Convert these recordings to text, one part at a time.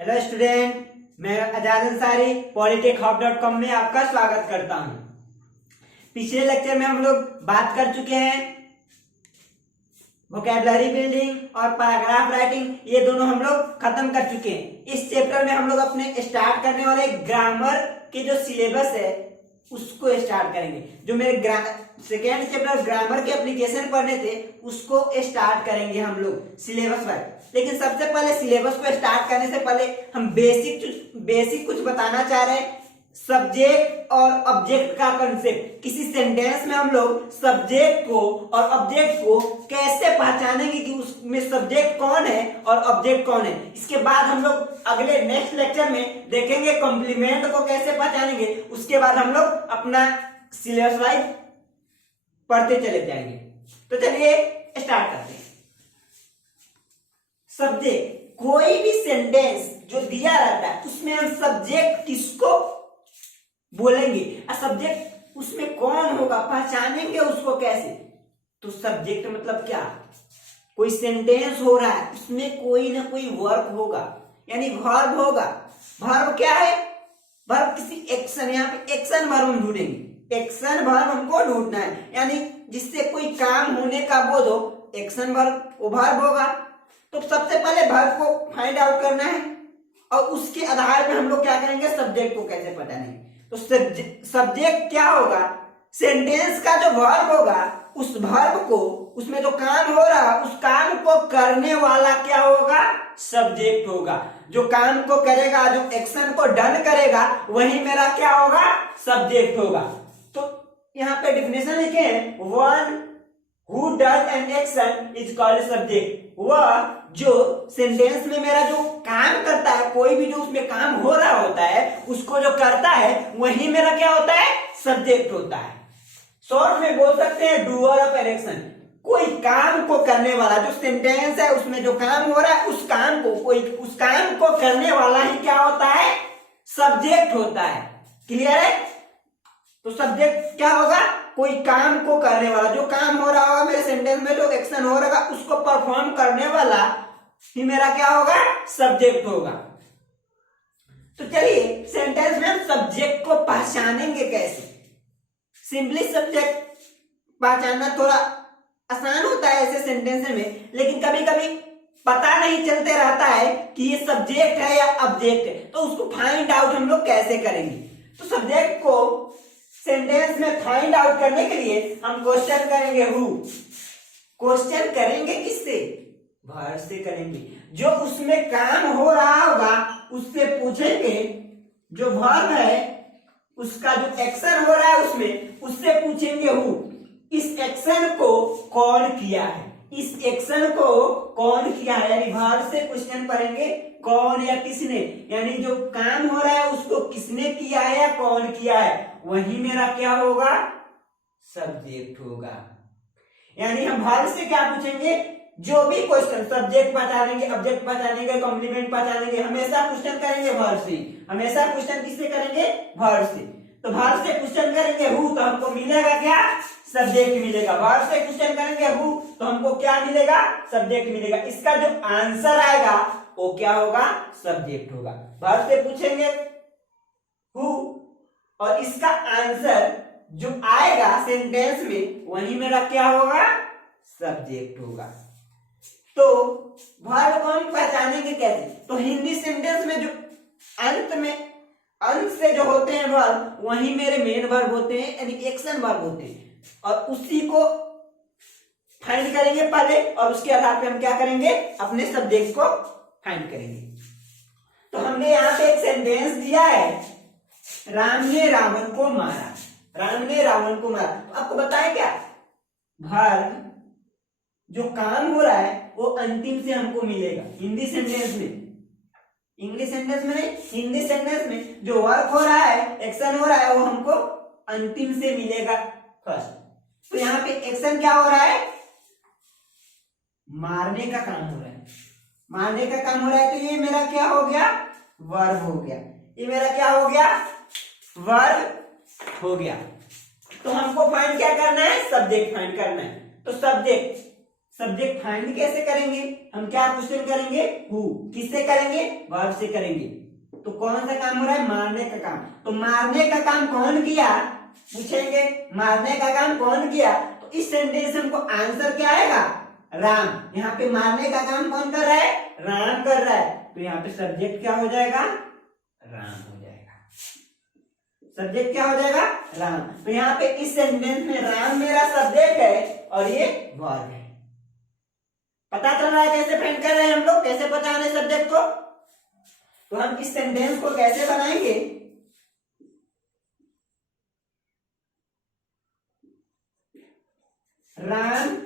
Hello student, मैं आजाद Ansari polytechhub.com में आपका स्वागत करता हूं। पिछले लेक्चर में हम लोग बात कर चुके हैं वोकैबुलरी बिल्डिंग और पैराग्राफ राइटिंग, ये दोनों हम लोग खत्म कर चुके हैं। इस चैप्टर में हम लोग अपने स्टार्ट करने वाले ग्रामर के जो सिलेबस है उसको स्टार्ट करेंगे। जो मेरे सेकेंड चैप्टर ग्रामर के एप्लीकेशन पढ़ने थे उसको स्टार्ट करेंगे हम लोग सिलेबस वाइज। लेकिन सबसे पहले सिलेबस को स्टार्ट करने से पहले हम बेसिक कुछ बताना चाह रहे हैं। सब्जेक्ट और ऑब्जेक्ट का कंसेप्ट, किसी सेंटेंस में हम लोग सब्जेक्ट को और ऑब्जेक्ट को कैसे पहचानेंगे कि उसमें सब्जेक्ट कौन है और ऑब्जेक्ट कौन है। इसके बाद हम लोग अगले नेक्स्ट लेक्चर में देखेंगे कॉम्प्लीमेंट को कैसे पहचानेंगे। उसके बाद हम लोग अपना सिलेबस वाइज पढ़ते चले जाएंगे। तो चलिए स्टार्ट करते हैं। सब्जेक्ट, कोई भी सेंटेंस जो दिया रहता है उसमें हम सब्जेक्ट किसको बोलेंगे और सब्जेक्ट उसमें कौन होगा, पहचानेंगे उसको कैसे। तो सब्जेक्ट मतलब क्या, कोई सेंटेंस हो रहा है उसमें कोई ना कोई वर्ब होगा, यानी वर्ब होगा। वर्ब क्या है, वर्ब किसी एक्शन, यहाँ पे एक्शन वर्ब हम ढूंढेंगे। एक्शन वर्ब हमको ढूंढना है, यानी जिससे कोई काम होने का बोध हो, एक्शन वर्ब वो वर्ब होगा। तो सबसे पहले वर्ब को फाइंड आउट करना है और उसके आधार पर हम लोग क्या करेंगे, सब्जेक्ट को कैसे पहचानेंगे। तो सब्जेक्ट क्या होगा, सेंटेंस का जो वर्ब होगा उस वर्ब को, उसमें जो काम हो रहा है उस काम को करने वाला क्या होगा, सब्जेक्ट होगा। जो काम को करेगा, जो एक्शन को डन करेगा, वही मेरा क्या होगा, सब्जेक्ट होगा। तो यहाँ पे डिफिनेशन लिखे हैं, one who does an action is called subject. वह जो सेंटेंस में मेरा जो काम करता है, कोई भी जो उसमें काम हो रहा होता है उसको जो करता है वही मेरा क्या होता है, सब्जेक्ट होता है। शॉर्ट में बोल सकते हैं डूअर ऑफ एन एक्शन, कोई काम को करने वाला। जो सेंटेंस है उसमें जो काम हो रहा है उस काम को करने वाला ही क्या होता है, सब्जेक्ट होता है। क्लियर है। तो सब्जेक्ट क्या होगा, कोई काम को करने वाला, जो काम हो रहा होगा मेरे सेंटेंस में, जो एक्शन हो रहा होगा उसको परफॉर्म करने वाला ही मेरा क्या होगा, सब्जेक्ट होगा। तो चलिए सेंटेंस में हम सब्जेक्ट को पहचानेंगे कैसे। सिंपली सब्जेक्ट पहचानना थोड़ा आसान होता है ऐसे सेंटेंस में, लेकिन कभी कभी पता नहीं चलते रहता है कि ये सब्जेक्ट है या ऑब्जेक्ट है। तो उसको फाइंड आउट हम लोग कैसे करेंगे। तो सब्जेक्ट को सेंटेंस में फाइंड आउट करने के लिए हम क्वेश्चन करेंगे हु। क्वेश्चन करेंगे किससे, वर्ब से करेंगे। जो उसमें काम हो रहा होगा उससे पूछेंगे, जो वर्ब है उसका जो एक्शन हो रहा है उसमें, उससे पूछेंगे हु। इस एक्शन को कौन किया है, इस एक्शन को कौन किया है, यानी वर्ब से क्वेश्चन करेंगे कौन या किसने, यानी जो काम हो रहा है उसको किसने किया है या कौन किया है, वही मेरा क्या होगा, सब्जेक्ट होगा। यानी हम वर्ब से क्या पूछेंगे, जो भी क्वेश्चन, सब्जेक्ट पहचानेंगे, ऑब्जेक्ट पहचानेंगे, कॉम्प्लीमेंट पहचानेंगे, हमेशा क्वेश्चन करेंगे वर्ब से। हमेशा क्वेश्चन किससे करेंगे, वर्ब से। तो वर्ब से क्वेश्चन करेंगे हु तो हमको मिलेगा क्या, सब्जेक्ट मिलेगा। वर्ब से क्वेश्चन करेंगे हु तो हमको क्या मिलेगा, सब्जेक्ट मिलेगा। इसका जो आंसर आएगा वो क्या होगा, सब्जेक्ट होगा। वर्ब से पूछेंगे हु और इसका आंसर जो आएगा सेंटेंस में वही मेरा क्या होगा, सब्जेक्ट होगा। तो वर्ब को हम पहचानेंगे कैसे। तो हिंदी सेंटेंस में जो अंत से जो होते हैं वर्ब वही मेरे मेन वर्ब होते हैं, यानी एक्शन वर्ब होते हैं। और उसी को फाइंड करेंगे पहले और उसके आधार पे हम क्या करेंगे, अपने सब्जेक्ट को फाइंड करेंगे। तो हमने यहाँ पे एक सेंटेंस दिया है, राम ने रावण को मारा। राम ने रावण को मारा, तो आपको बताएं क्या, वर्ब जो काम हो रहा है वो अंतिम से हमको मिलेगा हिंदी सेंटेंस में। इंग्लिश सेंटेंस में नहीं, हिंदी सेंटेंस में जो वर्क हो रहा है, एक्शन हो रहा है, वो हमको अंतिम से मिलेगा फर्स्ट। तो यहाँ पे एक्शन क्या हो रहा है, मारने का काम हो रहा है। मारने का काम हो रहा है तो ये मेरा क्या हो गया, वर्ब हो गया। ये मेरा क्या हो गया, वर्ब हो गया। तो हमको फाइंड क्या करना है, सब्जेक्ट फाइंड करना है। तो सब्जेक्ट फाइंड कैसे करेंगे? हम क्या क्वेश्चन करेंगे? हु। किससे करेंगे? वर्ब से करेंगे। तो कौन सा काम हो रहा है? मारने का काम। तो मारने का काम कौन किया पूछेंगे, मारने का काम कौन किया? तो इस सेंटेंस में हमको आंसर क्या आएगा? राम। यहाँ पे मारने का काम कौन कर रहा है? राम कर रहा है। तो यहाँ पे सब्जेक्ट क्या हो जाएगा? राम हो जाएगा। सब्जेक्ट क्या हो जाएगा? राम। तो यहाँ पे इस सेंटेंस में राम मेरा सब्जेक्ट है और ये वर्ब है। पता चल रहा है कैसे फाइंड कर रहे हैं हम लोग, कैसे पहचाने सब्जेक्ट को? तो हम इस सेंटेंस को कैसे बनाएंगे? Ram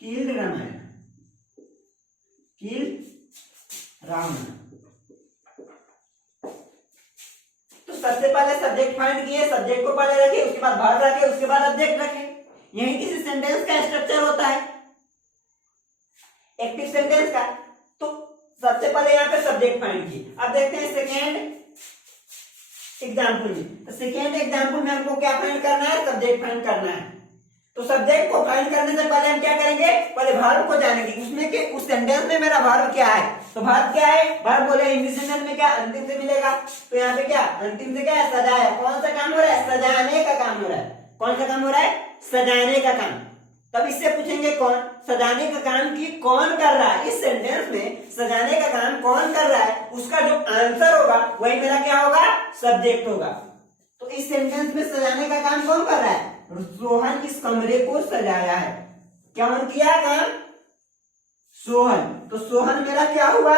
killed Ramayan, killed Ravan. तो सबसे पहले सब्जेक्ट फाइंड किए, सब्जेक्ट को पहले रखे, उसके बाद वर्ब रखे, उसके बाद ऑब्जेक्ट रखे। यही किसी सेंटेंस का स्ट्रक्चर होता है, एक्टिव सेंटेंस का। तो सबसे पहले यहाँ पे सब्जेक्ट फाइंड किए। अब देखते हैं सेकेंड एग्जाम्पल में। तो सेकेंड एग्जाम्पल में हमको क्या फाइंड करना है? सब्जेक्ट फाइंड करना है। तो सब्जेक्ट को फाइंड करने से पहले हम क्या करेंगे? पहले वर्ब को जानेंगे, उसमें के उस सेंटेंस में मेरा वर्ब क्या है। तो वर्ब क्या है? वर्ब बोले हिंदी सेंटेंस में क्या? अंतिम से मिलेगा। तो यहाँ पे क्या अंतिम से क्या है? सजाया। कौन सा काम हो रहा है? सजाने का काम हो रहा है। कौन सा काम हो रहा है? सजाने का काम। तब इससे पूछेंगे कौन? सजाने का काम की कौन कर रहा है? इस सेंटेंस में सजाने का काम कौन कर रहा है, उसका जो आंसर होगा वही मेरा क्या होगा? सब्जेक्ट होगा। तो इस सेंटेंस में सजाने का काम कौन कर रहा है? सोहन इस कमरे को सजाया है। कौन किया काम? सोहन। तो सोहन मेरा क्या हुआ?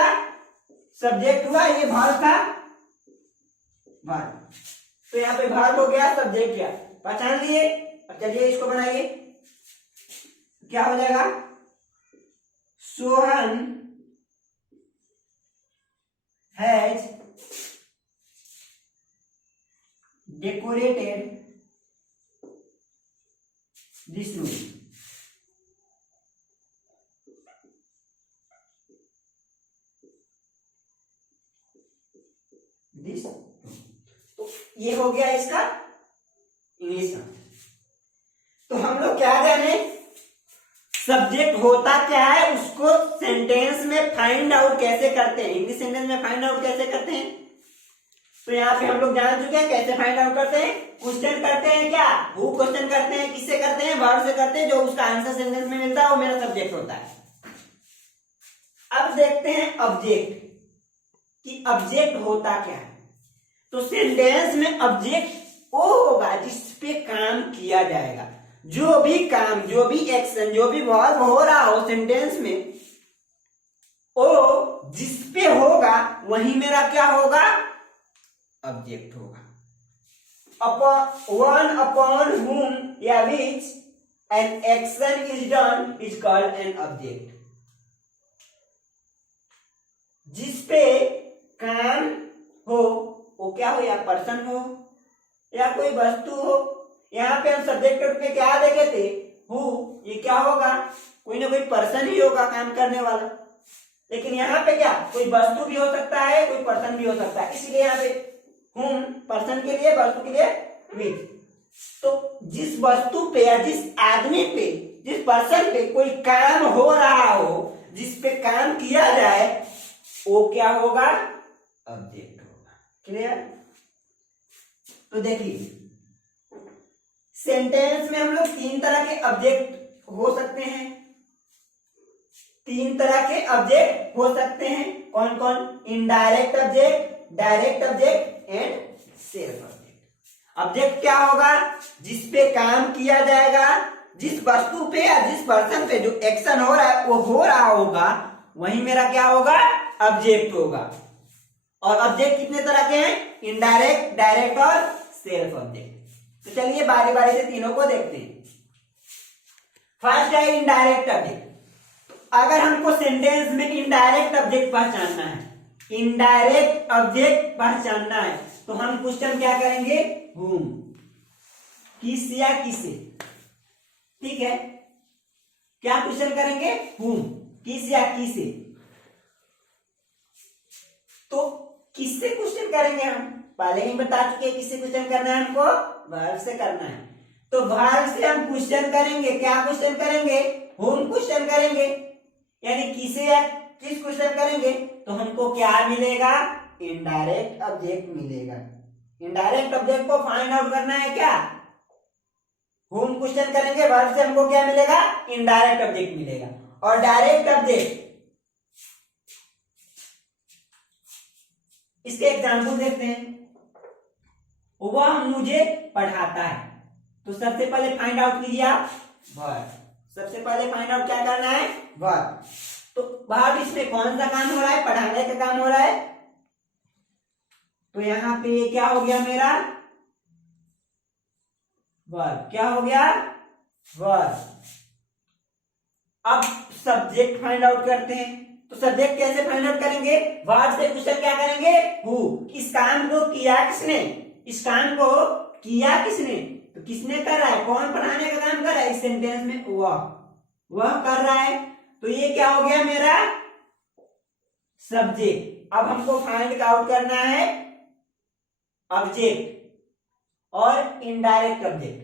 सब्जेक्ट हुआ। ये भाग था, भाग। तो यहाँ पे भाग हो गया, सब्जेक्ट क्या? पहचान लिए। अब चलिए इसको बनाइए। क्या हो जाएगा? Sohan has decorated this room. This. तो ये हो गया इसका इंग्लिश का। तो हम लोग क्या जाने? सब्जेक्ट होता क्या है, उसको सेंटेंस में फाइंड आउट कैसे करते हैं, इंग्लिश सेंटेंस में फाइंड आउट कैसे करते हैं। तो यहाँ पे हम लोग जान चुके हैं कैसे फाइंड आउट करते हैं। क्वेश्चन करते हैं क्या? वो क्वेश्चन करते हैं। किससे करते हैं? वर्ब से करते हैं। जो उसका आंसर सेंटेंस में मिलता है वो मेरा सब्जेक्ट होता है। अब देखते हैं ऑब्जेक्ट, कि ऑब्जेक्ट होता क्या है। तो सेंटेंस में ऑब्जेक्ट वो होगा जिसपे काम किया जाएगा। जो भी काम, जो भी एक्शन, जो भी वर्ब हो रहा हो सेंटेंस में, वो जिसपे होगा वही मेरा क्या होगा? ऑब्जेक्ट होगा। वन अपॉन whom या which an action is done is called an object। जिसपे काम हो वो क्या हो? या पर्सन हो या कोई वस्तु हो। यहाँ पे हम सब्जेक्ट पे क्या देखे थे? हु। ये क्या होगा? कोई ना कोई पर्सन ही होगा काम करने वाला। लेकिन यहाँ पे क्या? कोई वस्तु भी हो सकता है, कोई पर्सन भी हो सकता है। इसलिए यहाँ पे हुम पर्सन के लिए, वस्तु के लिए विच। तो जिस वस्तु पे या जिस आदमी पे, जिस पर्सन पे कोई काम हो रहा हो, जिस पे काम किया जाए, वो क्या होगा? ऑब्जेक्ट होगा। क्लियर? तो देखिए सेंटेंस में हम लोग तीन तरह के ऑब्जेक्ट हो सकते हैं। तीन तरह के ऑब्जेक्ट हो सकते हैं। कौन कौन? Indirect object, direct object and self object. Object क्या होगा? जिसपे काम किया जाएगा, जिस वस्तु पे या जिस पर्सन पे जो एक्शन हो रहा है वो हो रहा होगा, वही मेरा क्या होगा? ऑब्जेक्ट होगा। और ऑब्जेक्ट कितने तरह के हैं? इनडायरेक्ट, डायरेक्ट और सेल्फ ऑब्जेक्ट। तो चलिए बारी बारी से तीनों को देखते हैं। फर्स्ट है इनडायरेक्ट ऑब्जेक्ट। अगर हमको सेंटेंस में इनडायरेक्ट ऑब्जेक्ट पहचानना है, इनडायरेक्ट ऑब्जेक्ट पहचानना है, तो हम क्वेश्चन क्या करेंगे? whom, किस या किसे। ठीक है, क्या क्वेश्चन करेंगे? whom, किस या किसे। तो किससे क्वेश्चन करेंगे हम? पहले ही बता चुके हैं किससे क्वेश्चन करना है हमको? वर्ब से करना है। तो वर्ब से हम क्वेश्चन करेंगे, क्या क्वेश्चन करेंगे? होम क्वेश्चन करेंगे, यानी किसे या किस क्वेश्चन करेंगे? तो हमको क्या मिलेगा? इनडायरेक्ट ऑब्जेक्ट मिलेगा। इनडायरेक्ट ऑब्जेक्ट को फाइंड आउट करना है क्या? होम क्वेश्चन करेंगे, वर्ब से हमको क्या मिलेगा? इनडायरेक्ट ऑब्जेक्ट मिलेगा। और डायरेक्ट ऑब्जेक्ट, इसके एग्जाम्पल देखते हैं। वह मुझे पढ़ाता है, तो सबसे पहले फाइंड आउट कीजिए आप वर्ब। सबसे पहले फाइंड आउट क्या करना है? वर्ब। तो वर्ब इसमें कौन सा काम हो रहा है? पढ़ाने का काम हो रहा है। तो यहां पे ये क्या हो गया मेरा? वर्ब। क्या हो गया? वर्ब। अब सब्जेक्ट फाइंड आउट करते हैं। तो सब्जेक्ट कैसे फाइंड आउट करेंगे? वर्ब से क्वेश्चन क्या करेंगे? हु। इस काम को किया किसने? इस काम को किया किसने? तो किसने कर रहा है? कौन पढ़ाने का काम कर रहा है इस सेंटेंस में? वह कर रहा है। तो ये क्या हो गया मेरा? सब्जेक्ट। अब हमको फाइंड आउट करना है ऑब्जेक्ट और इनडायरेक्ट ऑब्जेक्ट।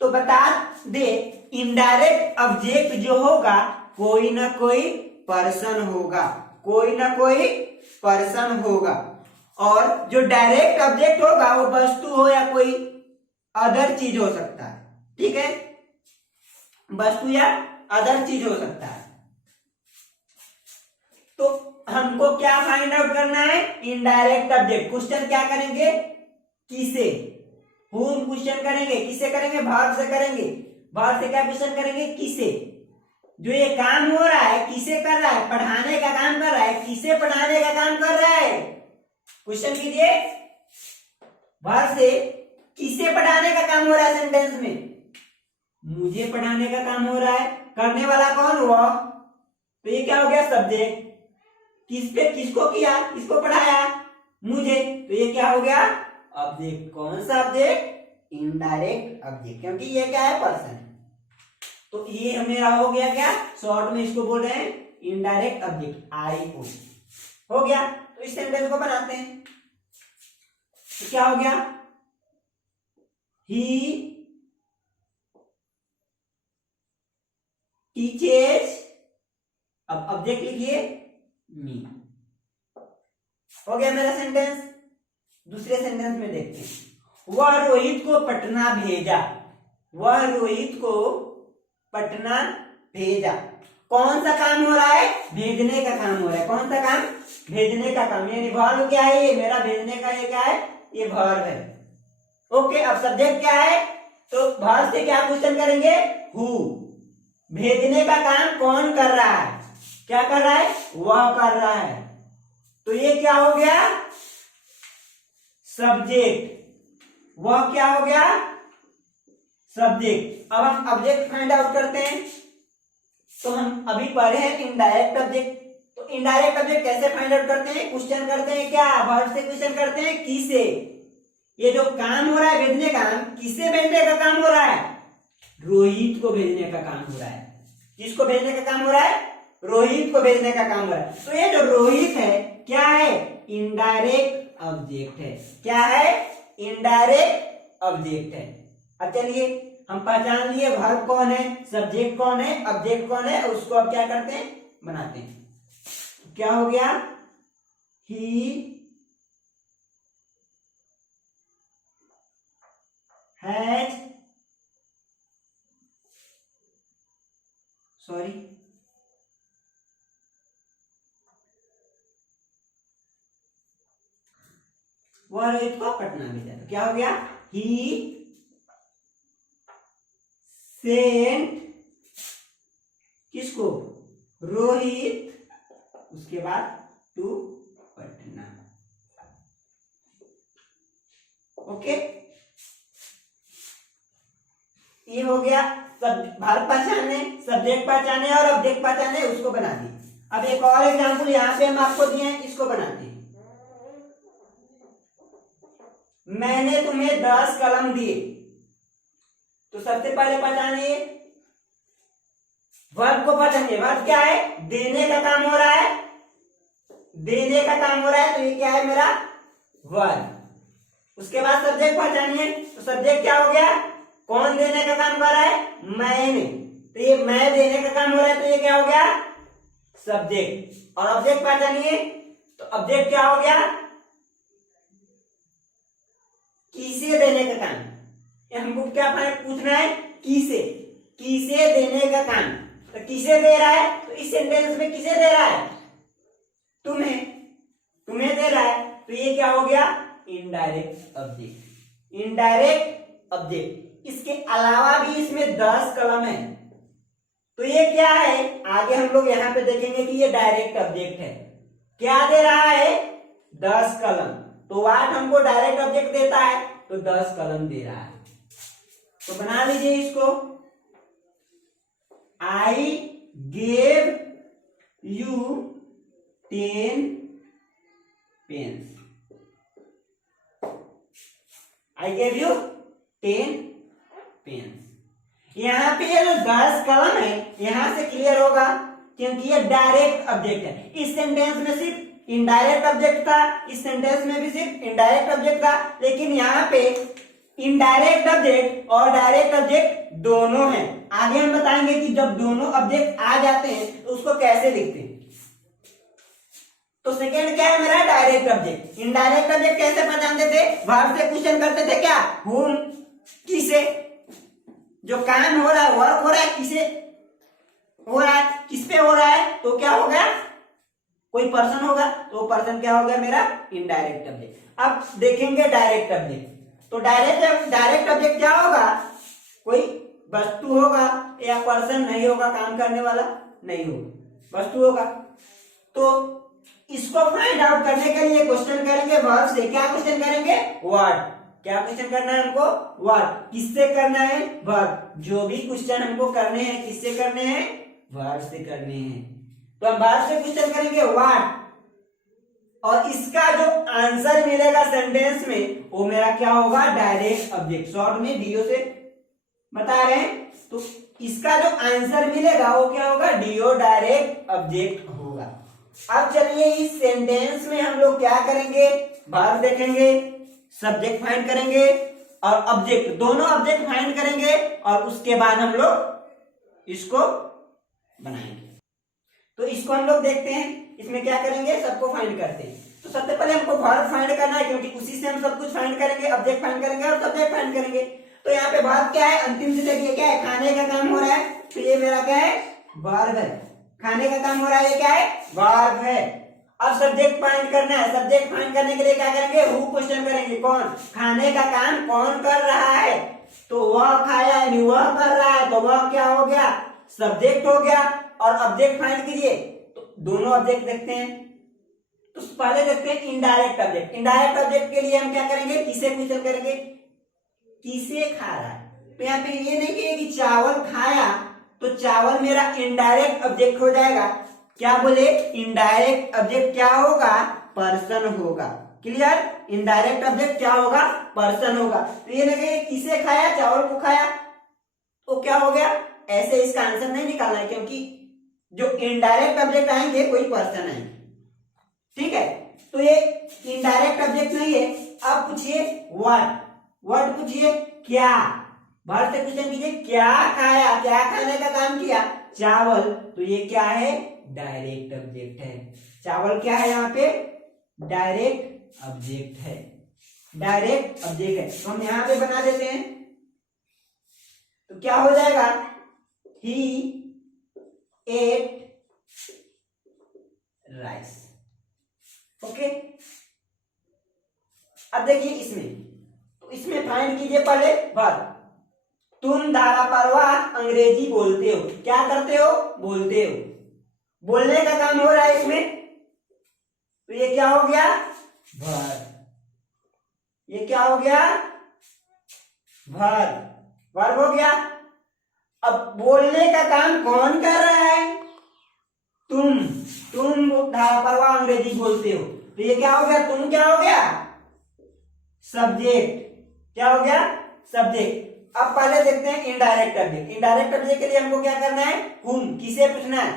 तो बता दे, इनडायरेक्ट ऑब्जेक्ट जो होगा कोई ना कोई पर्सन होगा, कोई ना कोई पर्सन होगा। और जो डायरेक्ट ऑब्जेक्ट होगा वो वस्तु हो या कोई अदर चीज हो सकता है। ठीक है, वस्तु या अदर चीज हो सकता है। तो हमको क्या फाइंड आउट करना है? Indirect object. क्वेश्चन क्या करेंगे? किसे? होम क्वेश्चन करेंगे। किसे करेंगे? वर्ब से करेंगे। वर्ब से क्या क्वेश्चन करेंगे? किसे? जो ये काम हो रहा है किसे कर रहा है? पढ़ाने का काम कर रहा है। किसे पढ़ाने का काम कर रहा है? क्वेश्चन कीजिए। वर्ब से किसे पढ़ाने का काम हो रहा है सेंटेंस में? मुझे पढ़ाने का काम हो रहा है। करने वाला कौन हुआ? तो ये क्या हो गया? सब्जेक्ट। किस पे? किसको किया? किसको पढ़ाया? मुझे। तो ये क्या हो गया? ऑब्जेक्ट। कौन सा ऑब्जेक्ट? इनडायरेक्ट ऑब्जेक्ट, क्योंकि ये क्या है? पर्सन। तो ये मेरा हो गया क्या? शॉर्ट में इसको बोल रहे हैं इनडायरेक्ट ऑब्जेक्ट, IO। हो गया। तो इस सेंटेंस को बनाते हैं। तो क्या हो गया? ही टीचेस, अब ऑब्जेक्ट लिखिए मी। हो गया मेरा सेंटेंस। दूसरे सेंटेंस में देखते हैं। वह रोहित को पटना भेजा। वह रोहित को पटना भेजा। कौन सा काम हो रहा है? भेजने का काम हो रहा है। कौन सा काम? भेजने का काम। यानी वर्ब क्या है? ये मेरा भेजने का ये क्या है? ये वर्ब है। ओके, अब सब्जेक्ट क्या है? तो वर्ब से क्या क्वेश्चन करेंगे? हु। भेजने का काम कौन कर रहा है? क्या कर रहा है? वह कर रहा है। तो ये क्या हो गया? सब्जेक्ट। वह क्या हो गया? सब्जेक्ट। अब हम ऑब्जेक्ट फाइंड आउट करते हैं। तो हम अभी पढ़े हैं इनडायरेक्ट ऑब्जेक्ट। तो इनडायरेक्ट ऑब्जेक्ट कैसे फाइंड आउट करते हैं? क्वेश्चन करते हैं क्या? वर्ब से क्वेश्चन करते हैं किसे। ये जो काम हो रहा है भेजने का, किसे भेजने का काम हो रहा है? रोहित को भेजने का काम हो रहा है। किसको भेजने का काम हो रहा है? रोहित को भेजने का काम हो रहा है। तो ये जो रोहित है क्या है? इनडायरेक्ट ऑब्जेक्ट है। क्या है? इनडायरेक्ट ऑब्जेक्ट है। अब चलिए हम पहचान लिए वर्ब कौन है, सब्जेक्ट कौन है, ऑब्जेक्ट कौन है, उसको अब क्या करते हैं? बनाते हैं। क्या हो गया? ही हैज, सॉरी, वह रोहित को पटना भेजा। तो क्या हो गया? ही सेंट, किसको? रोहित, उसके बाद टू पटना। ओके, ये हो गया वर्ब पहचाने, सब्जेक्ट पहचाने और ऑब्जेक्ट पहचाने, उसको बना दिए। अब एक और एग्जांपल यहां पे हम आपको दिए हैं, इसको बनाते हैं। मैंने तुम्हें 10 कलम दिए। तो सबसे पहले पहचानिए वर्ब को। पहचानिए वर्ब क्या है? देने का काम हो रहा है। देने का काम हो रहा है, तो ये क्या है मेरा? वर्ब। उसके बाद सब्जेक्ट पहचानिए। तो सब्जेक्ट क्या हो गया, कौन देने का काम कर रहा है, मैंने। तो ये मैं देने का काम हो रहा है, तो ये क्या हो गया, सब्जेक्ट। और ऑब्जेक्ट पहचानिए। तो ऑब्जेक्ट क्या हो गया, किसे देने का काम। ये हमको क्या पूछना है, किसे देने का काम। तो किसे दे रहा है, तो इस सेंटेंस में किसे दे रहा है, तुम्हें दे रहा है। तो ये क्या हो गया, इनडायरेक्ट ऑब्जेक्ट। Indirect object. इसके अलावा भी इसमें 10 कलम है। तो ये क्या है, आगे हम लोग यहां पे देखेंगे कि ये डायरेक्ट ऑब्जेक्ट है। क्या दे रहा है, 10 कलम। तो व्हाट हमको डायरेक्ट ऑब्जेक्ट देता है, तो 10 कलम दे रहा है। तो बना लीजिए इसको, I gave you 10 pens. I gave you 10 pens. यहां पे ये जो 10 कलम है, यहां से क्लियर होगा क्योंकि ये डायरेक्ट ऑब्जेक्ट है। इस सेंटेंस में सिर्फ इनडायरेक्ट ऑब्जेक्ट था, इस सेंटेंस में भी सिर्फ इनडायरेक्ट ऑब्जेक्ट था, लेकिन यहाँ पे इनडायरेक्ट ऑब्जेक्ट और डायरेक्ट ऑब्जेक्ट दोनों हैं। आगे हम बताएंगे कि जब दोनों ऑब्जेक्ट आ जाते हैं तो उसको कैसे लिखते हैं। तो सेकेंड क्या है मेरा, डायरेक्ट ऑब्जेक्ट। इनडायरेक्ट ऑब्जेक्ट कैसे पहचानते थे, वर्ब से क्वेश्चन करते थे, क्या, हुम, किसे। जो काम हो रहा है, वर्क हो रहा है, किसे हो रहा है, किस पे हो रहा है, तो क्या होगा, कोई पर्सन होगा। तो पर्सन क्या हो गया मेरा, इनडायरेक्ट ऑब्जेक्ट। अब देखेंगे डायरेक्ट ऑब्जेक्ट। तो डायरेक्ट ऑब्जेक्ट क्या होगा, कोई वस्तु होगा या पर्सन नहीं होगा, काम करने वाला नहीं होगा, वस्तु होगा। तो इसको फाइंड आउट करने के लिए क्वेश्चन करेंगे वर्ब से। क्या क्वेश्चन करेंगे, व्हाट। क्या क्वेश्चन करना है हमको, व्हाट। किससे करना है, वर्ब। जो भी क्वेश्चन हमको करने हैं, किससे करने हैं, वर्ब से करने हैं। तो हम वर्ब से क्वेश्चन करेंगे व्हाट, और इसका जो आंसर मिलेगा सेंटेंस में, वो मेरा क्या होगा, डायरेक्ट ऑब्जेक्ट। शॉर्ट में डीओ से बता रहे हैं। तो इसका जो आंसर मिलेगा वो क्या होगा, डीओ डायरेक्ट ऑब्जेक्ट होगा। अब चलिए इस सेंटेंस में हम लोग क्या करेंगे, वर्ब देखेंगे, सब्जेक्ट फाइंड करेंगे और ऑब्जेक्ट, दोनों ऑब्जेक्ट फाइंड करेंगे और उसके बाद हम लोग इसको बनाएंगे। तो इसको हम लोग देखते हैं, इसमें क्या करेंगे, सबको फाइंड करते हैं। तो सबसे पहले हमको वर्ब फाइंड करना है, क्योंकि उसी से हम सब कुछ फाइंड करेंगे, ऑब्जेक्ट फाइंड करेंगे और सब्जेक्ट फाइंड करेंगे। तो यहाँ पे वर्ब क्या है, अंतिम से देखिए क्या है, खाने का काम हो रहा है, तो ये मेरा क्या है, वर्ब है। खाने का काम हो रहा है, ये क्या है, वर्ब है। अब सब्जेक्ट फाइंड करना है। सब्जेक्ट फाइंड करने के लिए क्या करेंगे, हु क्वेश्चन करेंगे, कौन, खाने का काम कौन कर रहा है। तो वह खाया यानी वह कर रहा है, तो वह क्या हो गया, सब्जेक्ट हो गया। और ऑब्जेक्ट फाइंड कीजिए, तो दोनों ऑब्जेक्ट देखते हैं। तो पहले देखते हैं इनडायरेक्ट ऑब्जेक्ट। इनडायरेक्ट ऑब्जेक्ट के लिए हम क्या करेंगे, किसे क्वेश्चन करेंगे, किसे खा रहा है। तो यहाँ पे ये नहीं कि चावल खाया, तो चावल मेरा इनडायरेक्ट ऑब्जेक्ट हो जाएगा। क्या बोले, इनडायरेक्ट ऑब्जेक्ट क्या होगा, पर्सन होगा। क्लियर, इनडायरेक्ट ऑब्जेक्ट क्या होगा, पर्सन होगा। तो ये लगे किसे खाया, चावल को खाया, तो क्या हो गया, ऐसे इसका आंसर नहीं निकालना है, क्योंकि जो इनडायरेक्ट ऑब्जेक्ट आएंगे कोई पर्सन आएंगे। ठीक है, तो ये इनडायरेक्ट ऑब्जेक्ट नहीं है। अब पूछिए व्हाट, व्हाट पूछिए, क्या। वर्ब से क्वेश्चन कीजिए, क्या खाया, क्या खाने का काम किया, चावल। तो ये क्या है, डायरेक्ट ऑब्जेक्ट है। चावल क्या है, यहाँ पे डायरेक्ट ऑब्जेक्ट है, डायरेक्ट ऑब्जेक्ट है। तो हम यहाँ पे बना देते हैं, तो क्या हो जाएगा, ही एट राइस। ओके, अब देखिए इसमें, तो इसमें फाइंड कीजिए पहले वर्ब। तुम धाराप्रवाह अंग्रेजी बोलते हो, क्या करते हो, बोलते हो। बोलने का काम हो रहा है इसमें, तो ये क्या हो गया, वर्ब। ये क्या हो गया, वर्ब, वर्ब हो गया। अब बोलने का काम कौन कर रहा है, तुम धाराप्रवाह अंग्रेजी बोलते हो। तो ये क्या हो गया, तुम क्या हो गया, सब्जेक्ट। क्या हो गया, सब्जेक्ट। अब पहले देखते हैं इनडायरेक्ट ऑब्जेक्ट। इनडायरेक्ट ऑब्जेक्ट के लिए हमको क्या करना है, हुम, किसे पूछना है।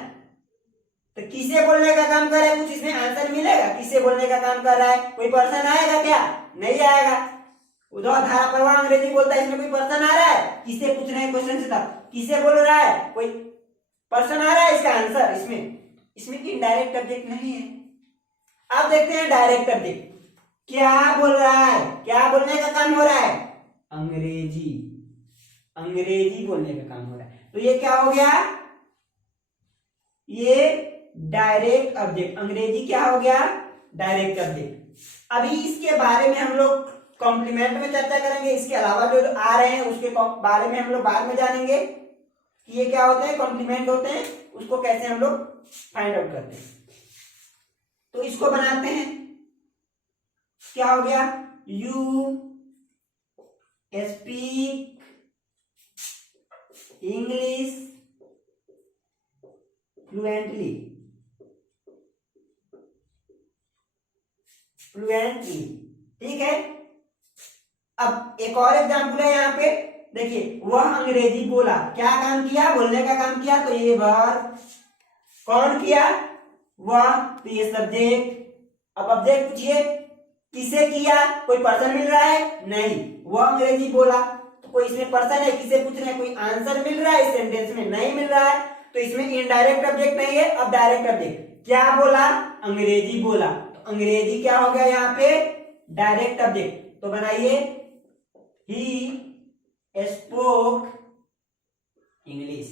तो किसे बोलने का काम कर रहा है, कुछ इसमें आंसर मिलेगा। किसे बोलने का काम कर रहा है, कोई पर्सन आएगा क्या, नहीं आएगा। उद्भव धारा प्रवाह अंग्रेजी बोलता है, इसमें कोई पर्सन आ रहा है, किसे पूछ रहे हैं क्वेश्चन से था, किसे बोल रहा है, कोई पर्सन आ रहा है, इसका आंसर इसमें इनडायरेक्ट ऑब्जेक्ट नहीं है। अब देखते हैं डायरेक्ट ऑब्जेक्ट क्या बोल रहा है, क्या बोलने का काम हो रहा है, अंग्रेजी बोलने का काम हो रहा है। तो ये क्या हो गया, ये डायरेक्ट ऑब्जेक्ट, अंग्रेजी क्या हो गया, डायरेक्ट ऑब्जेक्ट। अभी इसके बारे में हम लोग कॉम्प्लीमेंट में चर्चा करेंगे, इसके अलावा जो आ रहे हैं उसके बारे में हम लोग बाद में जानेंगे कि ये क्या होते हैं, कॉम्प्लीमेंट होते हैं, उसको कैसे हम लोग फाइंड आउट करते हैं। तो इसको बनाते हैं, क्या हो गया, यू स्पीक इंग्लिश फ्लुएंटली, ठीक है। अब एक और एग्जाम्पल है यहाँ पे, देखिए वह अंग्रेजी बोला, क्या काम किया, बोलने का काम किया, तो ये वर्ब कौन किया, वह, तो ये सब्जेक्ट। अब ऑब्जेक्ट पूछिए किसे किया, कोई पर्सन मिल रहा है, नहीं, वह अंग्रेजी बोला, तो कोई इसमें पर्सन है, किसे पूछ रहे हैं, कोई आंसर मिल रहा है इस सेंटेंस में, नहीं मिल रहा है, तो इसमें इनडायरेक्ट ऑब्जेक्ट नहीं है। अब डायरेक्ट ऑब्जेक्ट, क्या बोला, अंग्रेजी बोला, तो अंग्रेजी क्या हो गया यहाँ पे, डायरेक्ट ऑब्जेक्ट। तो बनाइए ही स्पोक इंग्लिश,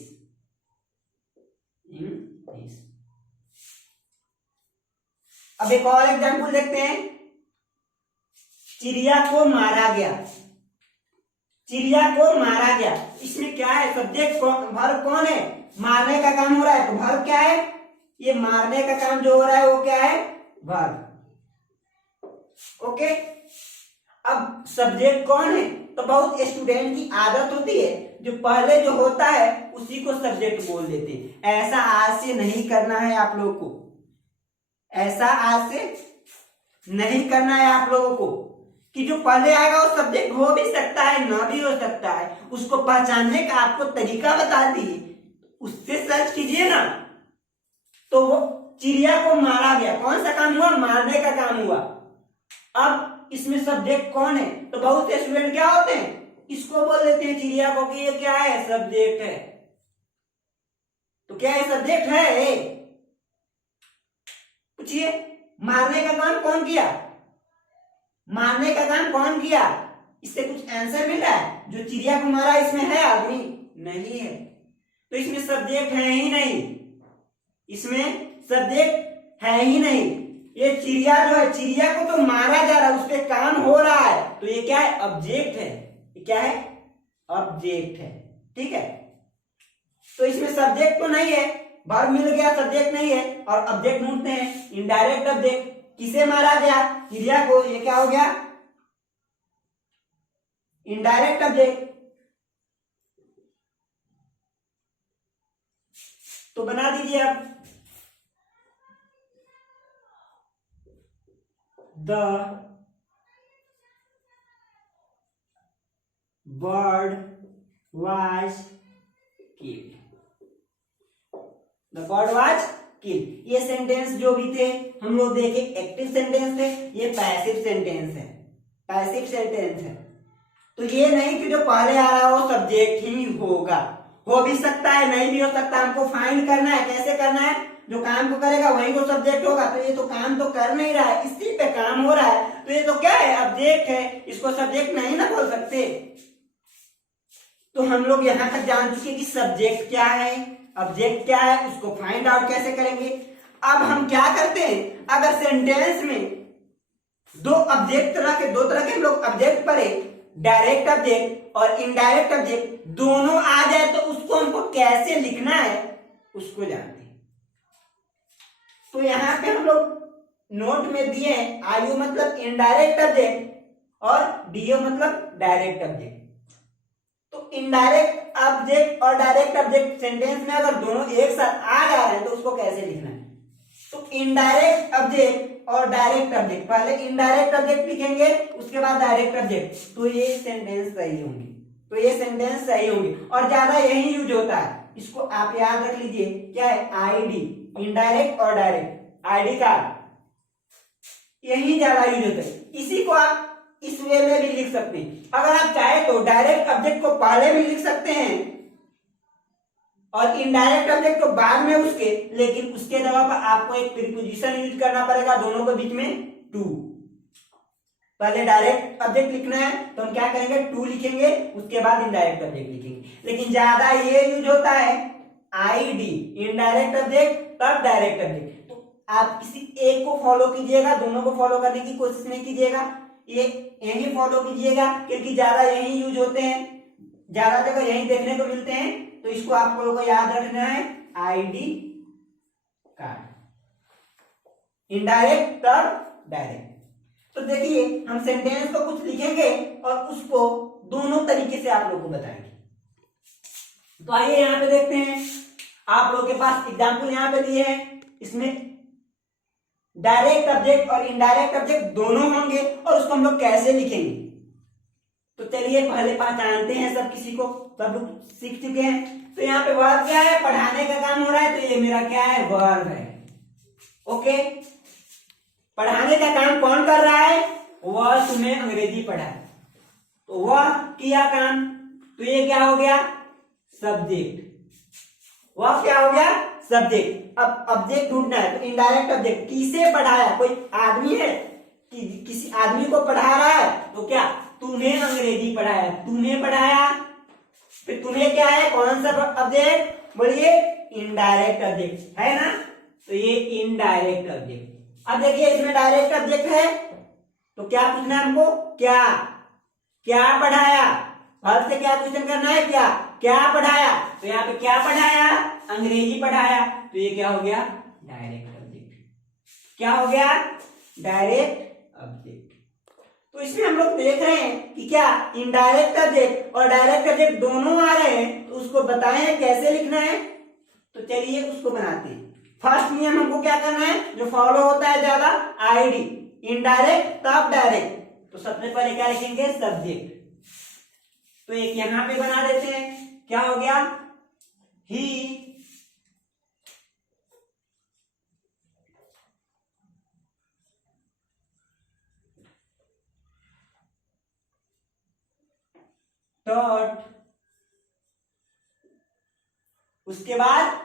अब एक और एग्जाम्पल देखते हैं, चिड़िया को मारा गया, चिड़िया को मारा गया, इसमें क्या है, सब्जेक्ट वर्ब कौन है, मारने का काम हो रहा है, तो वर्ब क्या है, ये मारने का काम जो हो रहा है वो क्या है, वर्ब, ओके। अब सब्जेक्ट कौन है, तो बहुत स्टूडेंट की आदत होती है जो पहले जो होता है उसी को सब्जेक्ट बोल देते हैं। ऐसा आज से नहीं करना है आप लोगों को, ऐसा आज से नहीं करना है आप लोगों को कि जो पहले आएगा वो सब्जेक्ट हो भी सकता है, ना भी हो सकता है, उसको पहचानने का आपको तरीका बता दिए, उससे सर्च कीजिए ना। तो वो चिड़िया को मारा गया, कौन सा काम हुआ, मारने का काम हुआ। अब इसमें सब्जेक्ट कौन है, तो बहुत से स्टूडेंट क्या होते हैं, इसको बोल देते हैं चिड़िया को कि ये क्या है, सब्जेक्ट है। तो क्या है, सब्जेक्ट है, पूछिए मारने का काम कौन किया, मारने का काम कौन किया, इससे कुछ आंसर मिल रहा है, जो चिड़िया को मारा इसमें है आदमी, नहीं है, तो इसमें सब्जेक्ट है ही नहीं, इसमें सब्जेक्ट है ही नहीं। ये चिड़िया जो है, चिड़िया को तो मारा जा रहा है, उस पर काम हो रहा है, तो ये क्या है, ऑब्जेक्ट है, ये क्या है, ऑब्जेक्ट है, ठीक है। तो इसमें सब्जेक्ट तो नहीं है, वर्ब मिल गया, सब्जेक्ट नहीं है, और ऑब्जेक्ट ढूंढते हैं, इनडायरेक्ट ऑब्जेक्ट, किसे मारा गया, चिड़िया को, ये क्या हो गया, इनडायरेक्ट ऑब्जेक्ट। तो बना दीजिए आप, the bird was killed, the bird was killed. ये सेंटेंस जो भी थे हम लोग देखे, एक्टिव सेंटेंस थे, ये पैसिव सेंटेंस है, पैसिव सेंटेंस है। तो ये नहीं कि जो पहले आ रहा हो सब्जेक्ट ही होगा, हो भी सकता है, नहीं भी हो सकता, हमको फाइंड करना है, कैसे करना है, जो काम को करेगा वही को सब्जेक्ट होगा। तो ये तो काम तो कर नहीं रहा है, इसी पे काम हो रहा है, तो ये तो क्या है, ऑब्जेक्ट है, इसको सब्जेक्ट नहीं ना बोल सकते। तो हम लोग यहां तक जान चुके कि सब्जेक्ट क्या है, ऑब्जेक्ट क्या है, उसको फाइंड आउट कैसे करेंगे। अब हम क्या करते हैं, अगर सेंटेंस में दो तरह के हम लोग ऑब्जेक्ट पढ़े, डायरेक्ट ऑब्जेक्ट और इनडायरेक्ट ऑब्जेक्ट, दोनों आ जाए तो उसको हमको कैसे लिखना है उसको जानते हैं। तो यहां पे हम लोग नोट में दिए हैं, आयु मतलब इनडायरेक्ट ऑब्जेक्ट और डीओ मतलब डायरेक्ट ऑब्जेक्ट। तो इनडायरेक्ट ऑब्जेक्ट और डायरेक्ट ऑब्जेक्ट सेंटेंस में अगर दोनों एक साथ आ जा रहे हैं तो उसको कैसे लिखना है। तो इनडायरेक्ट ऑब्जेक्ट और डायरेक्ट ऑब्जेक्ट, पहले इनडायरेक्ट ऑब्जेक्ट लिखेंगे उसके बाद डायरेक्ट ऑब्जेक्ट, तो ये सेंटेंस सही होंगे, तो ये सेंटेंस सही होंगे, और ज्यादा यही यूज होता है। इसको आप याद रख लीजिए, क्या है, आईडी, इनडायरेक्ट और डायरेक्ट, आईडी कार्ड, यही ज्यादा यूज होता है। इसी को आप इस वे में भी लिख सकते हैं। अगर आप चाहे तो डायरेक्ट ऑब्जेक्ट को पहले भी लिख सकते हैं और इनडायरेक्ट ऑब्जेक्ट को बाद में उसके, लेकिन उसके जगह पर आपको एक प्रीपोजिशन यूज करना पड़ेगा दोनों के बीच में, टू। पहले डायरेक्ट ऑब्जेक्ट लिखना है तो हम क्या करेंगे, टू लिखेंगे, उसके बाद इनडायरेक्ट ऑब्जेक्ट लिखेंगे। लेकिन ज्यादा ये यूज होता है आईडी, इनडायरेक्ट ऑब्जेक्ट तब डायरेक्ट ऑब्जेक्ट। तो आप किसी एक को फॉलो कीजिएगा, दोनों को फॉलो करने की कोशिश नहीं कीजिएगा, ये यही फॉलो कीजिएगा क्योंकि ज्यादा यही यूज होते हैं, ज्यादा जगह यही देखने को मिलते हैं। तो इसको आप लोगों को याद रखना है, आईडी कार्ड, इनडायरेक्ट तब डायरेक्ट। तो देखिए हम सेंटेंस को कुछ लिखेंगे और उसको दोनों तरीके से आप लोगों को बताएंगे। तो आइए यहां पे देखते हैं, आप लोगों के पास एग्जाम्पल यहां पे दिए हैं, इसमें डायरेक्ट ऑब्जेक्ट और इनडायरेक्ट ऑब्जेक्ट दोनों होंगे और उसको हम लोग कैसे लिखेंगे। तो चलिए पहले पहचानते हैं, सब किसी को सब लोग सीख चुके हैं। तो यहाँ पे वर्ब क्या है, पढ़ाने का काम हो रहा है, तो ये मेरा क्या है, वर्ब है। ओके, पढ़ाने का काम कौन कर रहा है, वह तुम्हें अंग्रेजी पढ़ा, तो वह किया काम, तो ये क्या हो गया, सब्जेक्ट। वह क्या हो गया, सब्जेक्ट। अब ऑब्जेक्ट ढूंढना है, तो इनडायरेक्ट ऑब्जेक्ट, किसे पढ़ाया, कोई आदमी है कि किसी आदमी को पढ़ा रहा है, तो क्या तुम्हें अंग्रेजी पढ़ाया, तुम्हें पढ़ाया। फिर तुम्हें क्या है, कौन सा ऑब्जेक्ट, बोलिए इनडायरेक्ट ऑब्जेक्ट है ना, तो ये इनडायरेक्ट ऑब्जेक्ट। अब देखिए इसमें डायरेक्ट ऑब्जेक्ट है तो क्या पूछना है हमको, क्या, क्या पढ़ाया, वर्ब से क्या क्वेश्चन करना है, क्या क्या पढ़ाया। तो यहाँ पे क्या पढ़ाया, अंग्रेजी पढ़ाया, तो ये क्या हो गया, डायरेक्ट ऑब्जेक्ट। क्या हो गया, डायरेक्ट ऑब्जेक्ट। तो इसमें हम लोग देख रहे हैं कि क्या इनडायरेक्ट ऑब्जेक्ट और डायरेक्ट ऑब्जेक्ट दोनों आ रहे हैं, तो उसको बताएं कैसे लिखना है। तो चलिए उसको बनाते हैं। फर्स्ट नियम हमको क्या करना है, जो फॉलो होता है ज्यादा, आईडी, इनडायरेक्ट तब डायरेक्ट। तो सबसे पहले क्या लिखेंगे, सब्जेक्ट। तो एक यहां पे बना देते हैं, क्या हो गया, ही डॉट, उसके बाद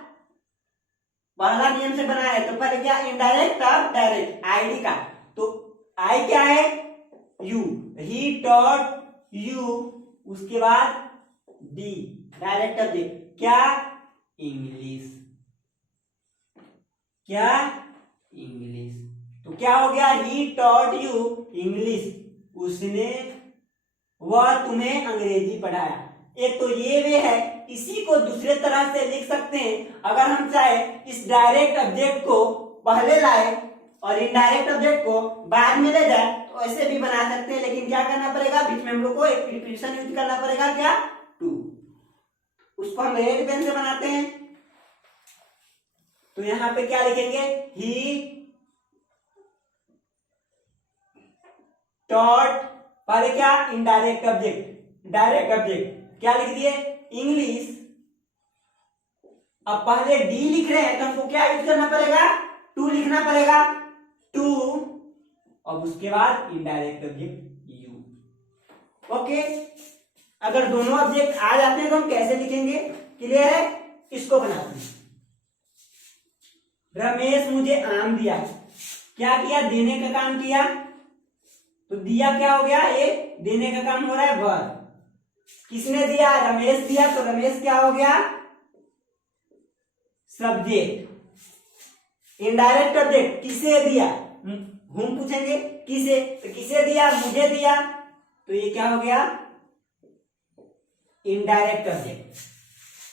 पहला नियम से बना है, तो पहले क्या, इनडायरेक्ट तब डायरेक्ट, आईडी का। तो आई क्या है, यू, ही डॉट यू, उसके बाद डी, डायरेक्ट ऑब्जेक्ट, क्या, इंग्लिश, क्या, इंग्लिश। तो क्या हो गया, ही टॉट यू इंग्लिश, उसने, वह तुम्हें अंग्रेजी पढ़ाया। एक तो ये वे है, इसी को दूसरे तरह से लिख सकते हैं। अगर हम चाहे इस डायरेक्ट ऑब्जेक्ट को पहले लाए और इनडायरेक्ट ऑब्जेक्ट को बाद में ले जाए, तो ऐसे भी बना सकते हैं। लेकिन क्या करना पड़ेगा, बीच में हम लोग को एक प्रीपोजिशन यूज करना पड़ेगा, क्या, टू। उसको हम रेड पेन से बनाते हैं। तो यहां पे क्या लिखेंगे, ही टॉट, पहले क्या, इनडायरेक्ट ऑब्जेक्ट, डायरेक्ट ऑब्जेक्ट क्या लिख दिए, इंग्लिश। अब पहले डी लिख रहे हैं तो हमको क्या यूज करना पड़ेगा, टू लिखना पड़ेगा, टू। अब उसके बाद इनडायरेक्ट ऑब्जेक्ट यू। ओके, अगर दोनों ऑब्जेक्ट आ जाते हैं तो हम कैसे लिखेंगे, क्लियर है। इसको बनाते हैं, रमेश मुझे आम दिया, क्या किया, देने का काम किया। तो दिया क्या हो गया, ये देने का काम हो रहा है, वर्ब। किसने दिया, रमेश दिया, तो रमेश क्या हो गया, सब्जेक्ट। इनडायरेक्ट ऑब्जेक्ट, किसे दिया, हम पूछेंगे किसे, तो किसे दिया, मुझे दिया, तो ये क्या हो गया, इनडायरेक्ट ऑब्जेक्ट।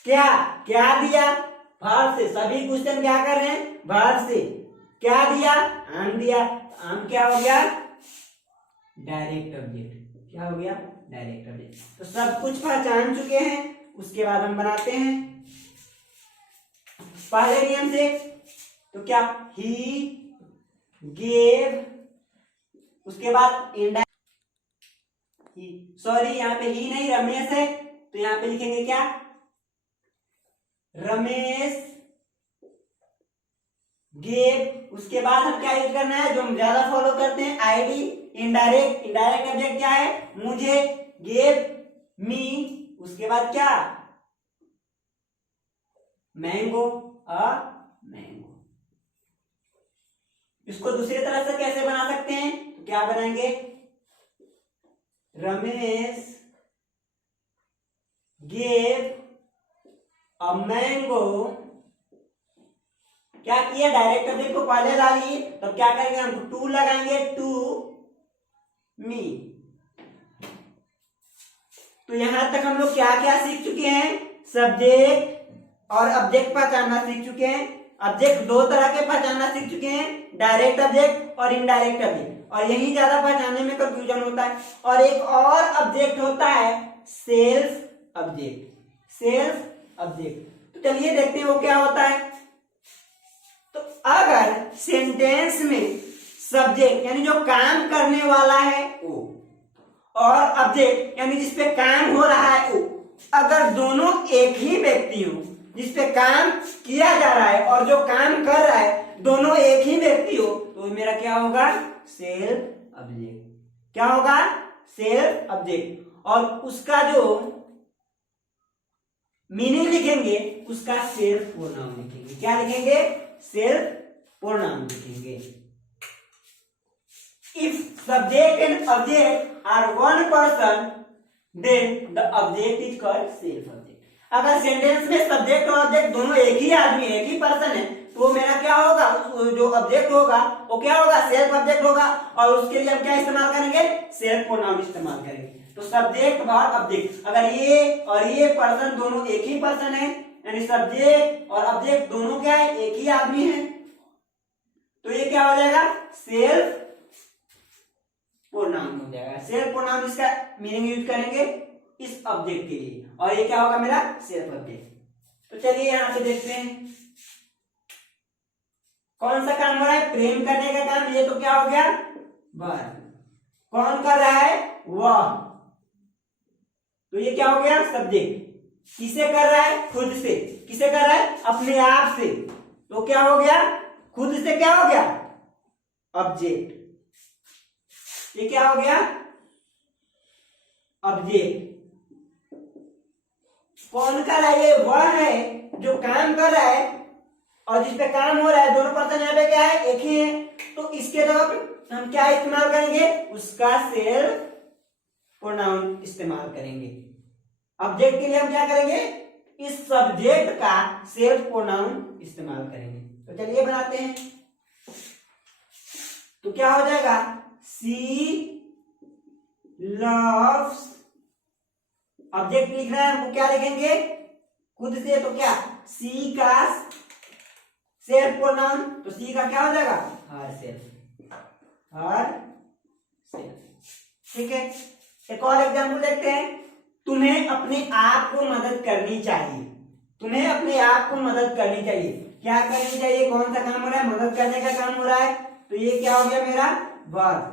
क्या, क्या दिया, वर्ब से, सभी क्वेश्चन क्या कर रहे हैं, वर्ब से। क्या दिया, आम दिया, आम क्या हो गया, डायरेक्ट ऑब्जेक्ट। क्या हो गया, डायरेक्ट ऑब्जेक्ट। तो सब कुछ पहचान चुके हैं, उसके बाद हम बनाते हैं पहले नियम से। तो क्या, ही गेव, उसके बाद इनडायरेक्ट, सॉरी यहाँ पे ही नहीं, रमेश है, तो यहाँ पे लिखेंगे क्या, रमेश गेव, उसके बाद हम क्या यूज करना है जो हम ज्यादा फॉलो करते हैं, आईडी, इनडायरेक्ट, इनडायरेक्ट ऑब्जेक्ट क्या है, मुझे, गेव, मी, उसके बाद क्या, मैंगो, अ मैंगो। इसको दूसरी तरह से कैसे बना सकते हैं, तो क्या बनाएंगे, रमेश गेव अ मैंगो, क्या किया, डायरेक्ट ऑब्जेक्ट को पहले ला लिए, तो क्या करेंगे हम टू लगाएंगे, टू मी। तो यहां तक हम लोग क्या क्या सीख चुके हैं, सब्जेक्ट और ऑब्जेक्ट पहचानना सीख चुके हैं। ऑब्जेक्ट दो तरह के पहचानना सीख चुके हैं, डायरेक्ट ऑब्जेक्ट और इनडायरेक्ट ऑब्जेक्ट, और यही ज्यादा पहचानने में कंफ्यूजन होता है। और एक और ऑब्जेक्ट होता है सेल्फ ऑब्जेक्ट, सेल्फ ऑब्जेक्ट। तो चलिए देखते हैं वो क्या होता है। तो अगर सेंटेंस में सब्जेक्ट यानी जो काम करने वाला है वो, और ऑब्जेक्ट यानी जिसपे काम हो रहा है वो, अगर दोनों एक ही व्यक्ति हो, जिसपे काम किया जा रहा है और जो काम कर रहा है दोनों एक ही व्यक्ति हो, तो मेरा क्या होगा, सेल्फ ऑब्जेक्ट। क्या होगा, सेल्फ ऑब्जेक्ट। और उसका जो मीनिंग लिखेंगे उसका सेल्फ प्रोनाउन लिखेंगे। क्या लिखेंगे, सेल्फ प्रोनाउन लिखेंगे। If subject and object are one person, then the object is called self object. अगर सेंटेंस में सब्जेक्ट और ऑब्जेक्ट दोनों एक ही आदमी, एक ही पर्सन है, तो मेरा क्या होगा, जो ऑब्जेक्ट होगा वो क्या होगा, सेल्फ ऑब्जेक्ट होगा। और उसके लिए हम क्या इस्तेमाल करेंगे, सेल्फ प्रोनाउन इस्तेमाल करेंगे। तो सब्जेक्ट और ऑब्जेक्ट, अगर ये और ये पर्सन दोनों एक ही पर्सन है, यानी सब्जेक्ट और ऑब्जेक्ट दोनों क्या है, एक ही आदमी है, तो ये क्या हो जाएगा, सेल्फ प्रोनाउन हो जाएगा। सेल्फ प्रोनाउन इसका मीनिंग यूज करेंगे इस ऑब्जेक्ट के लिए, और ये क्या होगा, मेरा सेल्फ ऑब्जेक्ट। तो चलिए यहां से देखते हैं कौन सा काम हो रहा है, प्रेम करने का काम। ये तो क्या हो गया, वर्ब। कौन कर रहा है, वह, तो ये क्या हो गया, सब्जेक्ट। किसे कर रहा है, खुद से। किसे कर रहा है, अपने आप से, तो क्या हो गया, खुद से क्या हो गया, ऑब्जेक्ट। ये क्या हो गया, ऑब्जेक्ट। कौन कर रहा है, ये वह है जो काम कर रहा है, और जिसपे काम हो रहा है, दोनों पर्सन यहाँ पे क्या है, एक ही है, तो इसके तरफ हम क्या इस्तेमाल करेंगे, उसका सेल्फ प्रोनाउन इस्तेमाल करेंगे। ऑब्जेक्ट के लिए हम क्या करेंगे, इस सब्जेक्ट का सेल्फ प्रोनाउन इस्तेमाल करेंगे। तो चलिए बनाते हैं। तो क्या हो जाएगा, सी लव्स, ऑब्जेक्ट लिख रहा है, हमको क्या लिखेंगे, खुद से, तो क्या, सी का सेल्फ प्रोनाउन, तो सी का क्या हो जाएगा, हर सेल्फ, हर सेल्फ। ठीक है, एक और एग्जाम्पल देखते हैं। तुम्हें अपने आप को मदद करनी चाहिए। तुम्हें अपने आप को मदद करनी चाहिए। क्या करनी चाहिए, कौन सा काम हो रहा है, मदद करने का काम हो रहा है, तो ये क्या हो गया, मेरा वर्ब।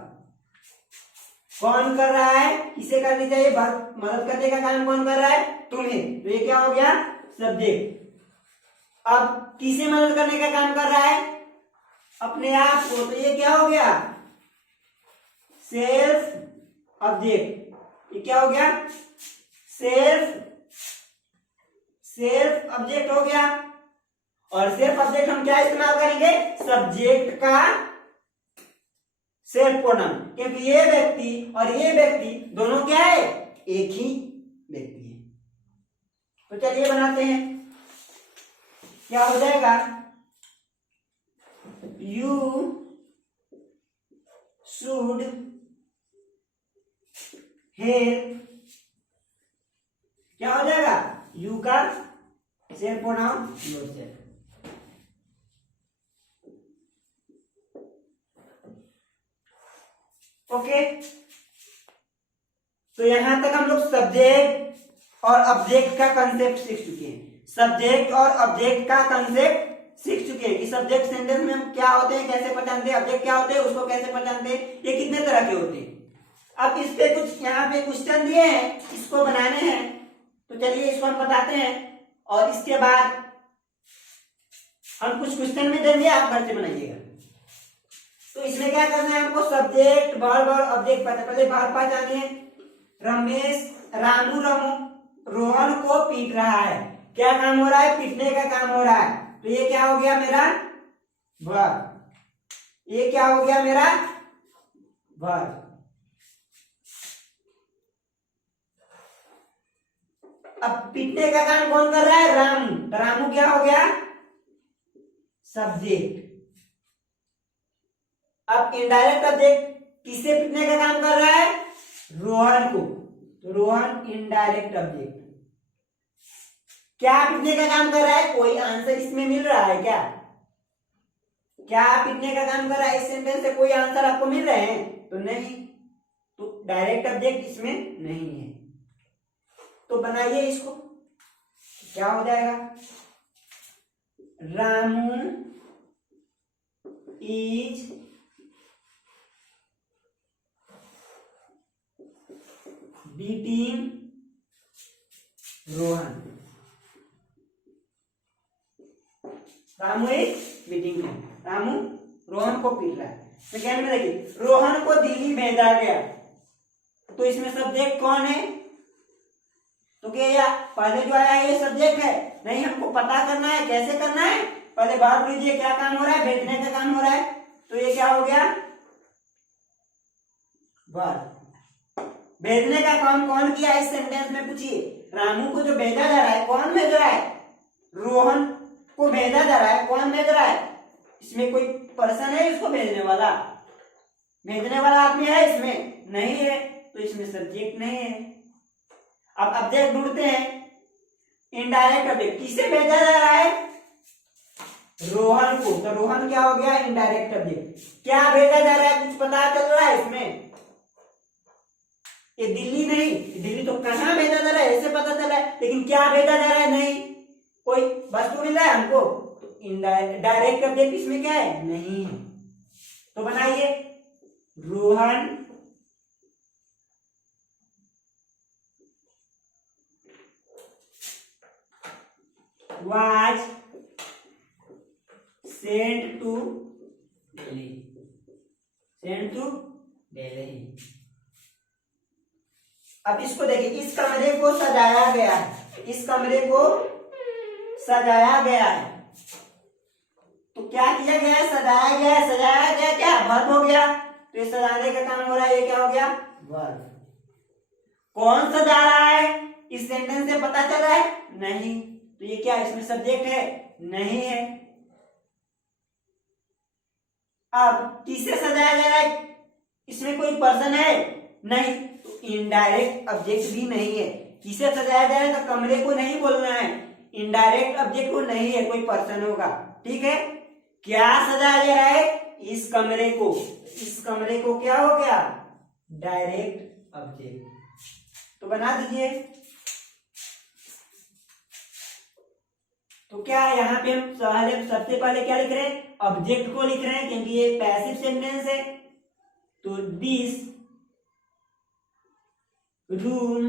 कौन कर रहा है, किसे करनी चाहिए, मदद करने का काम कौन कर रहा है, तुम्हें, तो ये क्या हो गया, सब्जेक्ट। अब किसे मदद करने का काम कर रहा है, अपने आप को, तो ये क्या हो गया, सेल्फ ऑब्जेक्ट। ये क्या हो गया, सेल्फ ऑब्जेक्ट हो गया। और सेल्फ ऑब्जेक्ट हम क्या इस्तेमाल करेंगे, सब्जेक्ट का सेल्फ प्रोनाउन, क्योंकि ये व्यक्ति और ये व्यक्ति दोनों क्या है, एक ही व्यक्ति है। तो चलिए बनाते हैं। क्या हो जाएगा, यू शुड हेल्प, क्या हो जाएगा, यू का सेल्फ प्रोनाउन योरसेल्फ। ओके, तो यहां तक हम लोग सब्जेक्ट और ऑब्जेक्ट का कंसेप्ट सीख चुके हैं। सब्जेक्ट और ऑब्जेक्ट का कंसेप्ट सीख चुके हैं कि सब्जेक्ट सेंटेंस में हम क्या होते हैं, कैसे पहचानते हैं, ऑब्जेक्ट क्या होते हैं, उसको कैसे पहचानते हैं, ये कितने तरह के होते हैं। अब इस पे कुछ यहाँ पे क्वेश्चन दिए हैं, इसको बनाने हैं, तो चलिए इसको हम बताते हैं। और इसके बाद हम कुछ क्वेश्चन में देंगे, आप घर से बनाइएगा। तो इसमें क्या करना है हमको, सब्जेक्ट वर्ब और ऑब्जेक्ट पता, पहले वर्ब पहचानिए। रामू रोहन को पीट रहा है। क्या काम हो रहा है, पीटने का काम हो रहा है। तो ये क्या हो गया मेरा वर्ब, ये क्या हो गया मेरा वर्ब। अब पीटने का काम कौन कर रहा है, रामू। तो रामू क्या हो गया, सब्जेक्ट। अब इनडायरेक्ट ऑब्जेक्ट किसे पीटने का काम कर रहा है, रोहन को। तो रोहन इनडायरेक्ट ऑब्जेक्ट। क्या पीटने का काम कर रहा है, कोई आंसर इसमें मिल रहा है क्या, क्या पीटने का काम कर रहा है, इस सेंटेंस से कोई आंसर आपको मिल रहे हैं, तो नहीं। तो डायरेक्ट ऑब्जेक्ट इसमें नहीं है। तो बनाइए इसको, क्या हो जाएगा, Ramu is beating Rohan. Ramu is beating Rohan, Ramu Rohan को पीट रहा है। सेकेंड में देखिए, रोहन को दिल्ली भेजा गया। तो इसमें सब्जेक्ट कौन है, तो क्या पहले जो आया ये सब्जेक्ट है, नहीं, हमको पता करना है। कैसे करना है, पहले बात लीजिए, क्या काम हो रहा है, भेजने का काम हो रहा है। तो ये क्या हो गया, वर्ब। भेजने का काम कौन किया इस सेंटेंस में, पूछिए। रामू को जो भेजा जा रहा है, कौन भेज रहा है, रोहन को भेजा जा रहा है, कौन भेज रहा है, इसमें कोई पर्सन है इसको भेजने वाला, भेजने वाला आदमी है इसमें, नहीं है। तो इसमें सब्जेक्ट नहीं है। अब ऑब्जेक्ट ढूंढते हैं, इनडायरेक्ट ऑब्जेक्ट। किसे भेजा जा रहा है, रोहन को। तो रोहन क्या हो गया, इनडायरेक्ट ऑब्जेक्ट। क्या भेजा जा रहा है, कुछ पता चल रहा है इसमें, ये दिल्ली नहीं, दिल्ली तो कहां भेजा जा रहा है ऐसे पता चला है, लेकिन क्या भेजा जा रहा है, नहीं, कोई वस्तु मिल रहा है हमको। तो डायरेक्ट ऑब्जेक्ट इसमें क्या है, नहीं है। तो बनाइए, Rohan was sent to Delhi, sent to Delhi। अब इसको देखिए, इस कमरे को सजाया गया है, इस कमरे को सजाया गया है। तो क्या किया गया है, सजाया गया है। सजाया गया क्या, वर्ब हो गया। तो ये सजाने का काम हो रहा है, ये क्या हो गया, वर्ब। कौन सजा रहा है, इस सेंटेंस से पता चल रहा है, नहीं। तो ये क्या, इसमें सब्जेक्ट है, नहीं है। अब किसे सजाया जा रहा है, इसमें कोई पर्सन है, नहीं। तो इनडायरेक्ट ऑब्जेक्ट भी नहीं है। किसे सजाया जा रहा है, तो कमरे को नहीं बोलना है, इनडायरेक्ट ऑब्जेक्ट को नहीं है, कोई पर्सन होगा, ठीक है। क्या सजाया जा रहा है, इस कमरे को। इस कमरे को क्या हो गया, डायरेक्ट ऑब्जेक्ट। तो बना दीजिए। तो क्या यहाँ पे हम सबसे पहले क्या लिख रहे हैं, ऑब्जेक्ट को लिख रहे हैं, क्योंकि ये पैसिव सेंटेंस है। तो this room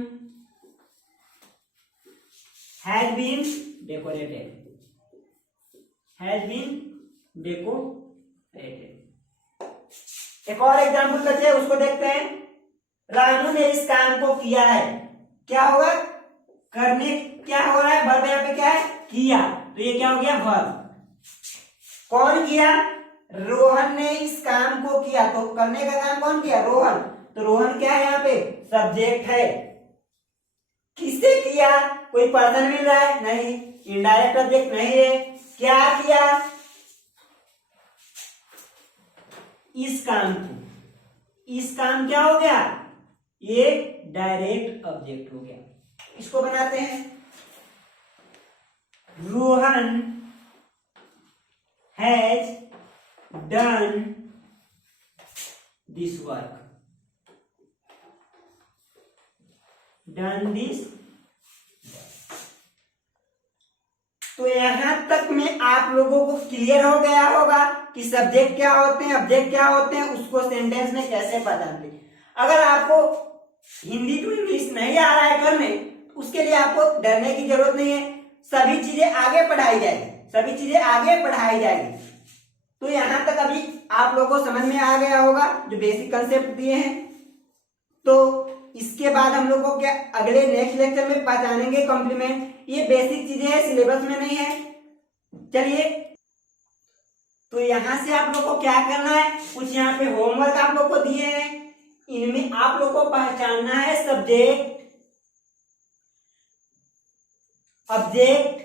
has been decorated, has been decorated. एक और एग्जाम्पल करते हैं, उसको देखते हैं। रामू ने इस काम को किया है। क्या होगा, करने, क्या हो रहा है, वर्ब यहाँ पे क्या है, किया। तो ये क्या हो गया, वर्ब। कौन किया, रोहन ने इस काम को किया। तो करने का काम कौन किया, रोहन। तो रोहन क्या है, यहाँ पे सब्जेक्ट है। किससे किया, कोई पर्सन मिल रहा है, नहीं। इनडायरेक्ट ऑब्जेक्ट नहीं है। क्या किया, इस काम को। इस काम क्या हो गया, ये डायरेक्ट ऑब्जेक्ट हो गया। इसको बनाते हैं, Rohan has done this work, done this. तो यहां तक में आप लोगों को क्लियर हो गया होगा कि सब्जेक्ट क्या होते हैं, ऑब्जेक्ट क्या होते हैं, उसको सेंटेंस में कैसे बदलते हैं। अगर आपको हिंदी टू इंग्लिश नहीं आ रहा है करने, उसके लिए आपको डरने की जरूरत नहीं है। सभी चीजें आगे पढ़ाई जाएगी, सभी चीजें आगे पढ़ाई जाएगी। तो यहां तक अभी आप लोगों को समझ में आ गया होगा जो बेसिक कंसेप्ट दिए हैं। तो इसके बाद हम लोग को क्या अगले नेक्स्ट लेक्चर में पहचानेंगे कॉम्प्लीमेंट। ये बेसिक चीजें हैं, सिलेबस में नहीं है। चलिए, तो यहां से आप लोग को क्या करना है, कुछ यहाँ पे होमवर्क आप लोग को दिए हैं, इनमें आप लोग को पहचानना है सब्जेक्ट, ऑब्जेक्ट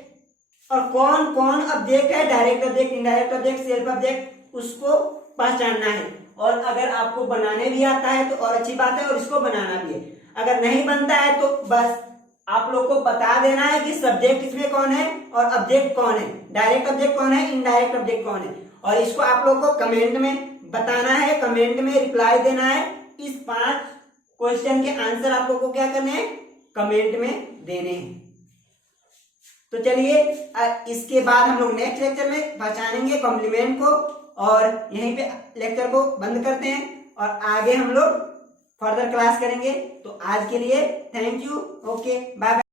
और कौन कौन ऑब्जेक्ट है, direct object, indirect object, self object, उसको पहचानना है। और अगर आपको बनाने भी आता है तो और अच्छी बात है, और इसको बनाना भी है। अगर नहीं बनता है तो बस आप लोग को बता देना है कि सब्जेक्ट इसमें कौन है और ऑब्जेक्ट कौन है, डायरेक्ट ऑब्जेक्ट कौन है, इनडायरेक्ट ऑब्जेक्ट कौन है, और इसको आप लोग को कमेंट में बताना है, कमेंट में रिप्लाई देना है। इस 5 क्वेश्चन के आंसर आप लोग को क्या करने हैं, कमेंट में देने हैं। तो चलिए, इसके बाद हम लोग नेक्स्ट लेक्चर में पहचानेंगे कॉम्प्लीमेंट को, और यहीं पे लेक्चर को बंद करते हैं और आगे हम लोग फर्दर क्लास करेंगे। तो आज के लिए thank you, okay, bye bye.